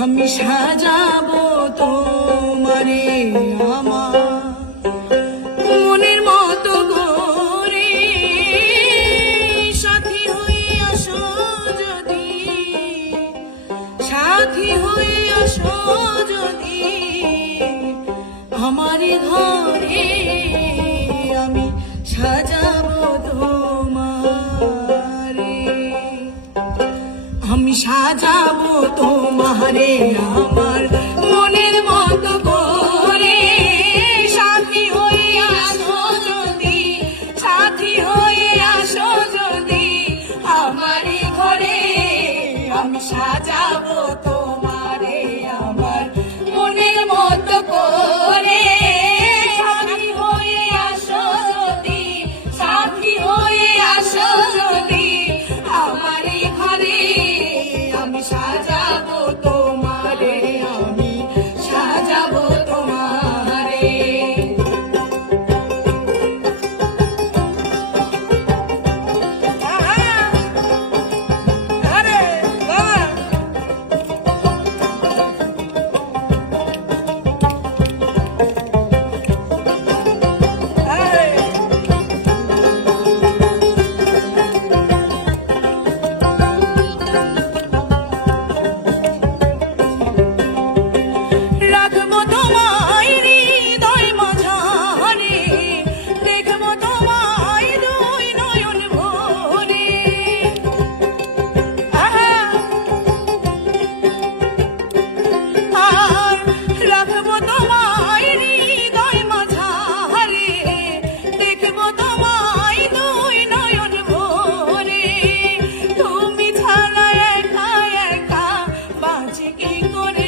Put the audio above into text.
আমি সাজাবো তোমারে আমার মনের মতো করে, সাথী হয়ে আসো যদি, সাথী হয়ে আসো যদি আমারই ঘরে, আমি সাজাবো তোমারে, আমি সাজাবো তোমারে আমার মনের মতো করে, সাথী হয়ে আসো যদি, সাথী হয়ে আসো যদি আমারই ঘরে, আমি সাজাবো তোমারে আমার মনের মতো করে, সাথী হয়ে আসো যদি, সাথী হয়ে আসো যদি আমারই ঘরে, আমি সাজাবো তোমারে, আমি সাজাবো তোমারে। কি করে